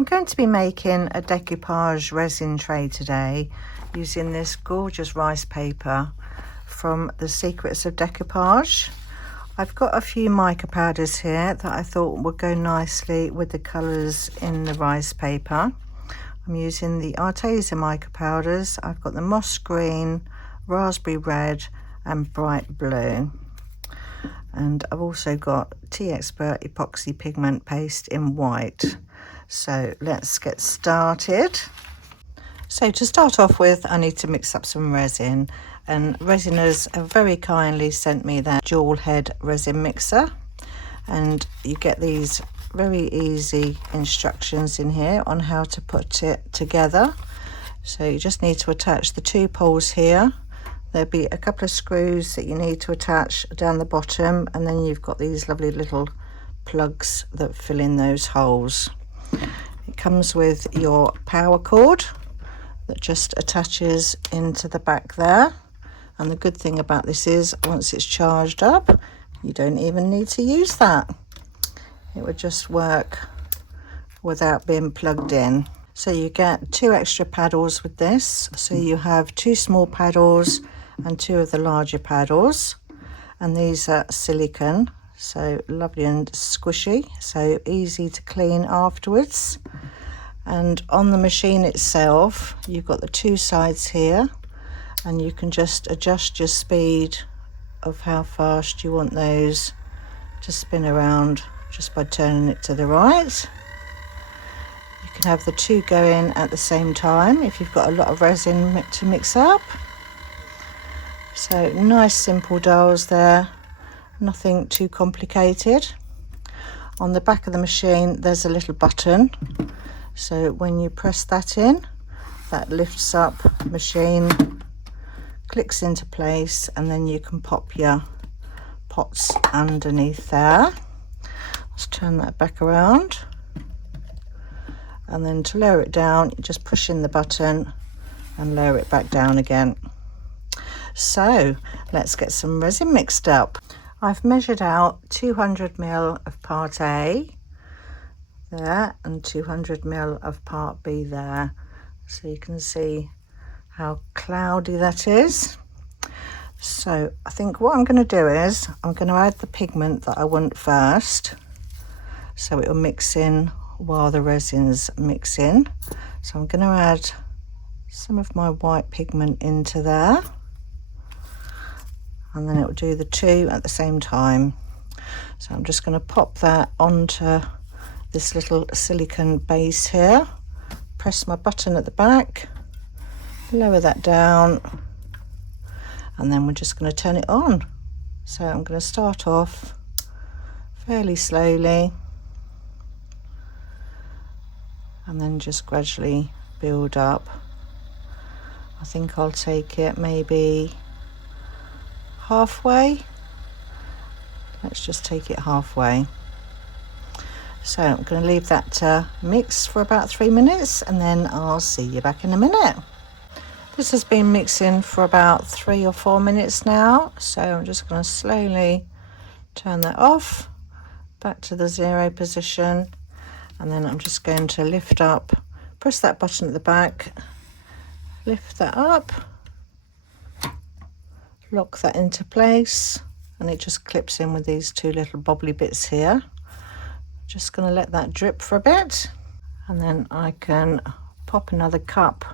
I'm going to be making a decoupage resin tray today using this gorgeous rice paper from the Secrets of Decoupage. I've got a few mica powders here that I thought would go nicely with the colours in the rice paper. I'm using the Artesian mica powders. I've got the moss green, raspberry red and bright blue. And I've also got T-Expert epoxy pigment paste in white. So let's get started. So to start off with, I need to mix up some resin, and Resiners have very kindly sent me their dual head resin mixer, and you get these very easy instructions in here on how to put it together. So you just need to attach the two poles here. There'll be a couple of screws that you need to attach down the bottom, and then you've got these lovely little plugs that fill in those holes. It comes with your power cord that just attaches into the back there, and the good thing about this is once it's charged up, you don't even need to use that. It would just work without being plugged in. So you get 2 extra paddles with this, so you have 2 small paddles and 2 of the larger paddles, and these are silicone, so lovely and squishy, so easy to clean afterwards. And on the machine itself, you've got the 2 sides here, and you can just adjust your speed of how fast you want those to spin around just by turning it to the right. You can have the 2 going at the same time if you've got a lot of resin to mix up. So nice simple dials there, nothing too complicated. On the back of the machine there's a little button, so when you press that in, that lifts up the machine, clicks into place, and then you can pop your pots underneath there. Let's turn that back around, and then to lower it down you just push in the button and lower it back down again. So let's get some resin mixed up. I've measured out 200 ml of part A there and 200 ml of part B there, so you can see how cloudy that is. So I think what I'm going to do is I'm going to add the pigment that I want first, so it will mix in while the resins mix in. So I'm going to add some of my white pigment into there, and then it will do the 2 at the same time. So I'm just going to pop that onto this little silicone base here, press my button at the back, lower that down, and then we're just going to turn it on. So I'm going to start off fairly slowly and then just gradually build up. I think I'll take it maybe halfway. Let's just take it halfway. So I'm going to leave that mix for about 3 minutes, and then I'll see you back in a minute. This has been mixing for about 3 or 4 minutes now, so I'm just going to slowly turn that off back to the 0 position, and then I'm just going to lift up, press that button at the back, lift that up, lock that into place, and it just clips in with these 2 little bobbly bits here. Just going to let that drip for a bit, and then I can pop another cup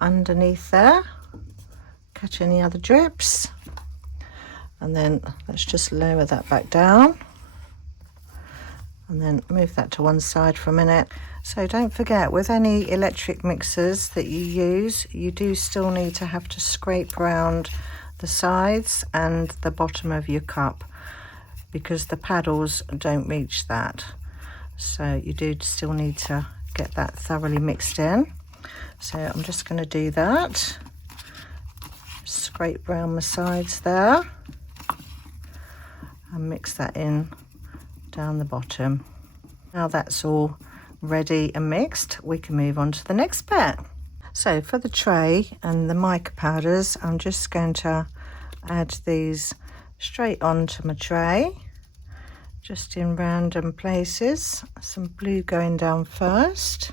underneath there, catch any other drips, and then let's just lower that back down and then move that to one side for a minute. So don't forget, with any electric mixers that you use, you do still need to have to scrape around the sides and the bottom of your cup, because the paddles don't reach that. So you do still need to get that thoroughly mixed in. So I'm just going to do that, scrape around the sides there and mix that in down the bottom. Now that's all ready and mixed, we can move on to the next bit. So for the tray and the mica powders, I'm just going to add these straight onto my tray, just in random places. Some blue going down first,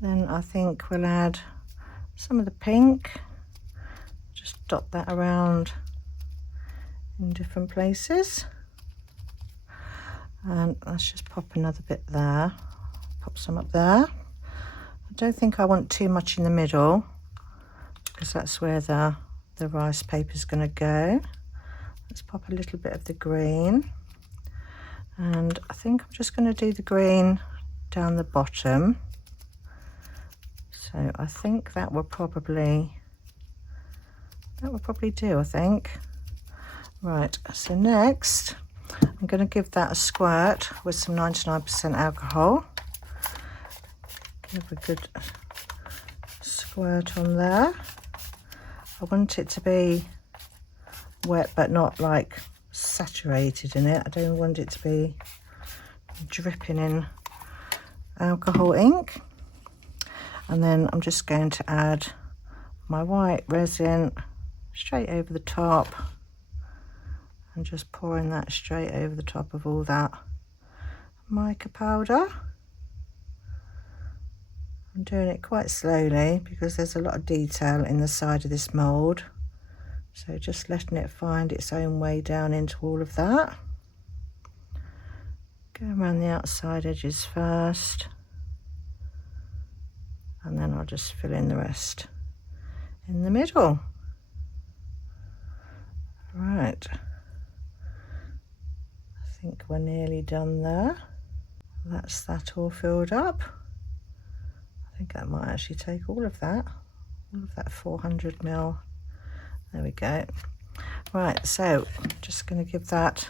then I think we'll add some of the pink, just dot that around in different places, and let's just pop another bit there, pop some up there. I don't think I want too much in the middle because that's where the rice paper is going to go. Let's pop a little bit of the green, and I think I'm just going to do the green down the bottom. So I think that will probably do, I think. Right, so next I'm going to give that a squirt with some 99% alcohol. Give a good squirt on there. I want it to be wet but not like saturated in it. I don't want it to be dripping in alcohol ink. And then I'm just going to add my white resin straight over the top, and just pouring that straight over the top of all that mica powder. I'm doing it quite slowly because there's a lot of detail in the side of this mould, so just letting it find its own way down into all of that. Go around the outside edges first, and then I'll just fill in the rest in the middle. Right, I think we're nearly done there. That's that all filled up. I think that might actually take all of that 400 ml. There we go. Right, so I'm just going to give that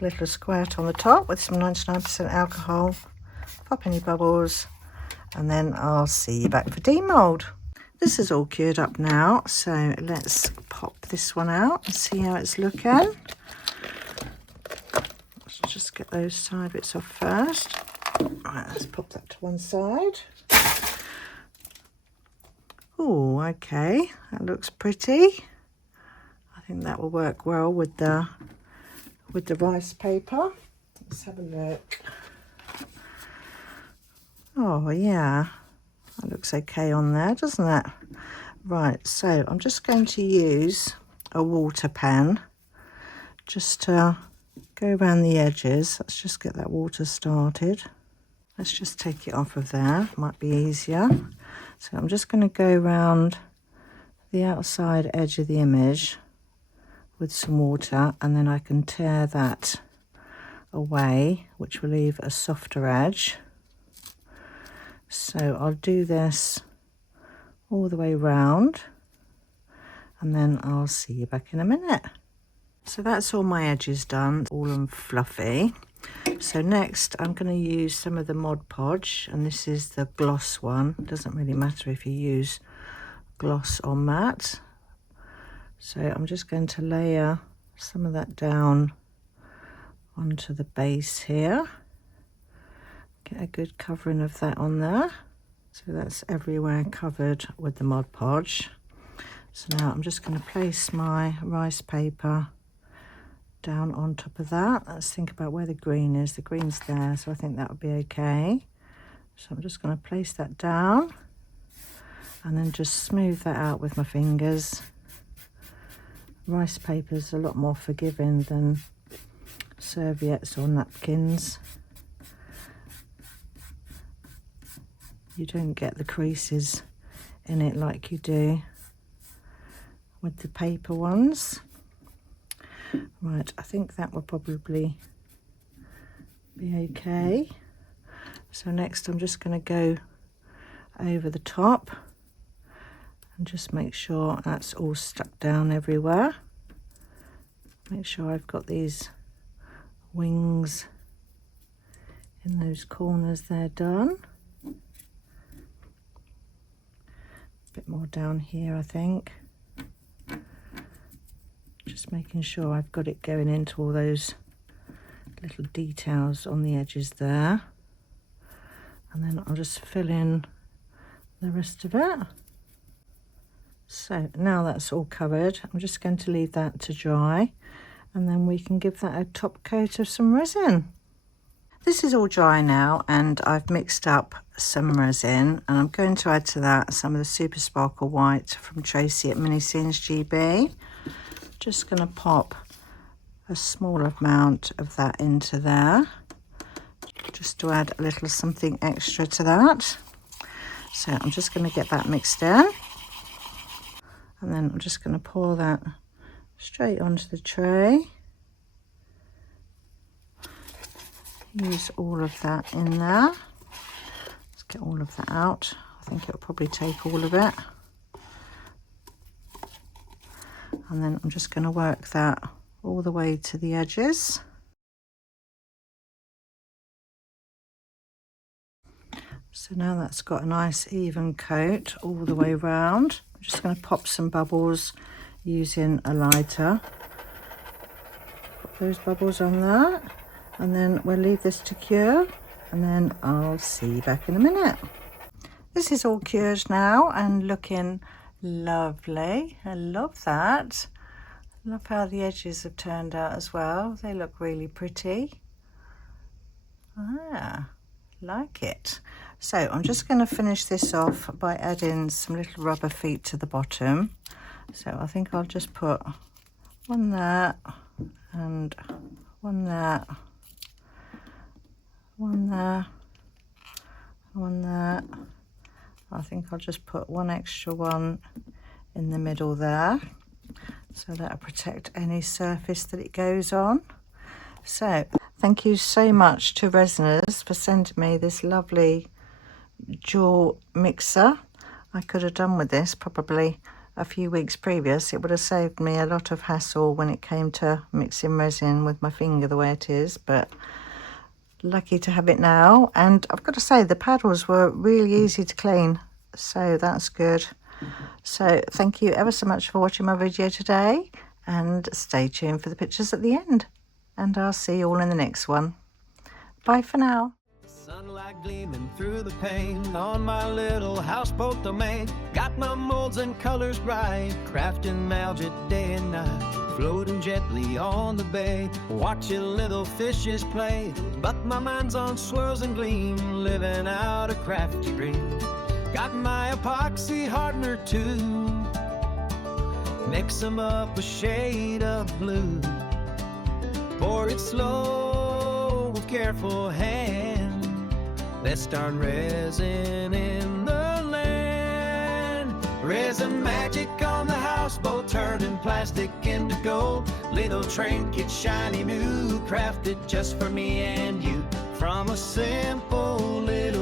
a little squirt on the top with some 99% alcohol, pop any bubbles, and then I'll see you back for demold. This is all cured up now, so let's pop this one out and see how it's looking. Let's just get those side bits off first. Right, let's pop that to one side. Oh, okay, that looks pretty. I think that will work well with the rice paper. Let's have a look. Oh yeah, that looks okay on there, doesn't it? Right, so I'm just going to use a water pen just to go around the edges. Let's just get that water started. Let's just take it off of there, might be easier. So I'm just going to go around the outside edge of the image with some water, and then I can tear that away, which will leave a softer edge. So I'll do this all the way round, and then I'll see you back in a minute. So that's all my edges done, all and fluffy. So next I'm going to use some of the Mod Podge, and this is the gloss one. It doesn't really matter if you use gloss or matte. So I'm just going to layer some of that down onto the base here. Get a good covering of that on there. So that's everywhere covered with the Mod Podge. So now I'm just going to place my rice paper down on top of that. Let's think about where the green is. The green's there, so I think that would be okay. So I'm just going to place that down and then just smooth that out with my fingers. Rice paper is a lot more forgiving than serviettes or napkins. You don't get the creases in it like you do with the paper ones. Right, I think that will probably be okay. So next I'm just going to go over the top and just make sure that's all stuck down everywhere. Make sure I've got these wings in those corners there done. A bit more down here, I think. Just making sure I've got it going into all those little details on the edges there. And then I'll just fill in the rest of it. So now that's all covered, I'm just going to leave that to dry, and then we can give that a top coat of some resin. This is all dry now, and I've mixed up some resin, and I'm going to add to that some of the Super Sparkle White from Tracy at MiniScenes GB. Just going to pop a small amount of that into there, just to add a little something extra to that. So I'm just going to get that mixed in, and then I'm just going to pour that straight onto the tray. Use all of that in there. Let's get all of that out. I think it'll probably take all of it. And then I'm just going to work that all the way to the edges. So now that's got a nice even coat all the way around. I'm just going to pop some bubbles using a lighter. Put those bubbles on there, and then we'll leave this to cure, and then I'll see you back in a minute. This is all cured now and looking lovely. I love that. Love how the edges have turned out as well. They look really pretty. Like it. So I'm just going to finish this off by adding some little rubber feet to the bottom. So I think I'll just put one there, and one there, one there, one there. I think I'll just put one extra one in the middle there, so that'll protect any surface that it goes on. So thank you so much to Resiners for sending me this lovely jaw mixer. I could have done with this probably a few weeks previous. It would have saved me a lot of hassle when it came to mixing resin with my finger the way it is, but lucky to have it now. And I've got to say, the paddles were really easy to clean, so that's good. So thank you ever so much for watching my video today, and stay tuned for the pictures at the end, and I'll see you all in the next one. Bye for now. Sunlight gleaming through the pane on my little houseboat domain. Got my molds and colors bright, crafting algae day and night, floating gently on the bay, watching little fishes play. But my mind's on swirls and gleam, living out a crafty dream. Got my epoxy hardener too, mix them up a shade of blue, pour it slow with careful hand. Let's start resin in the land. Resin magic on the houseboat, turning plastic into gold. Little trinket, shiny new, crafted just for me and you. From a simple little